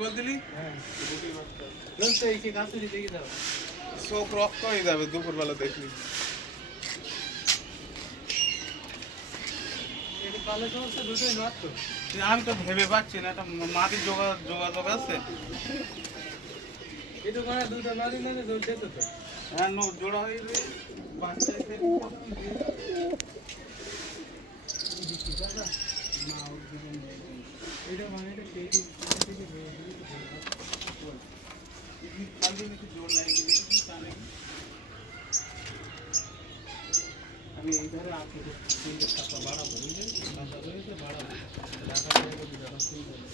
বলছিলি হ্যাঁ চোখ রক্ত হয়ে যাবে দুপুরবেলা দেখলি। আমি তো ভেবে পাচ্ছি না, একটা মাটির যোগাযোগ আছে। হ্যাঁ, জোড়া হয়ে যাবে বাচ্চা এসে প্রথম দিয়ে কালকে একটু জোর লাগিয়ে দিয়েছি, তা নাকি আমি এই ধারে আপনি 3 টাকা বাড়াবো, বুঝলেন? টাকা রয়েছে বাড়াবো, টাকা রয়েছে টাকা শুনতে হবে।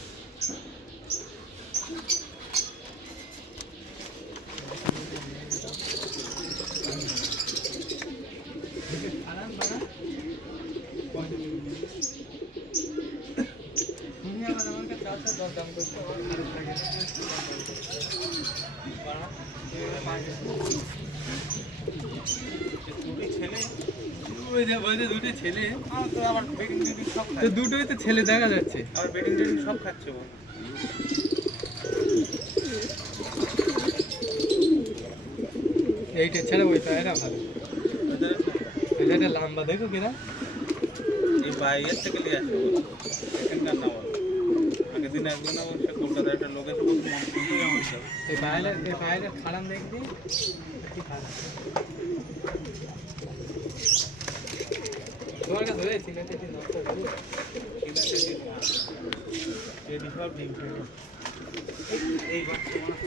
আরাম বাড়া তুমি আবার আমাকে 4 দাম করছো দুটি ছেলে আমার তো আবার বেডিং টেডিং সব খাচ্ছে। দুটোই তো ছেলে দেখা যাচ্ছে, আবার বেডিং টেডিং সব খাচ্ছে ও। এইটা ছেড়ে ওইটা এটা ভালো, এটা লম্বা দেখো কিনা এই বাইরের থেকে নিয়ে আসো এখানকার না বলো। আগের দিন একজন সে কলকাতার একটা লোক এসে বলছে এই বাইরের খারাপ দেখবি কি খারাপ তোমার কাছে ধরে সিলেটে দিন সিলেটে দিন সব ডিম এই বাচ্চা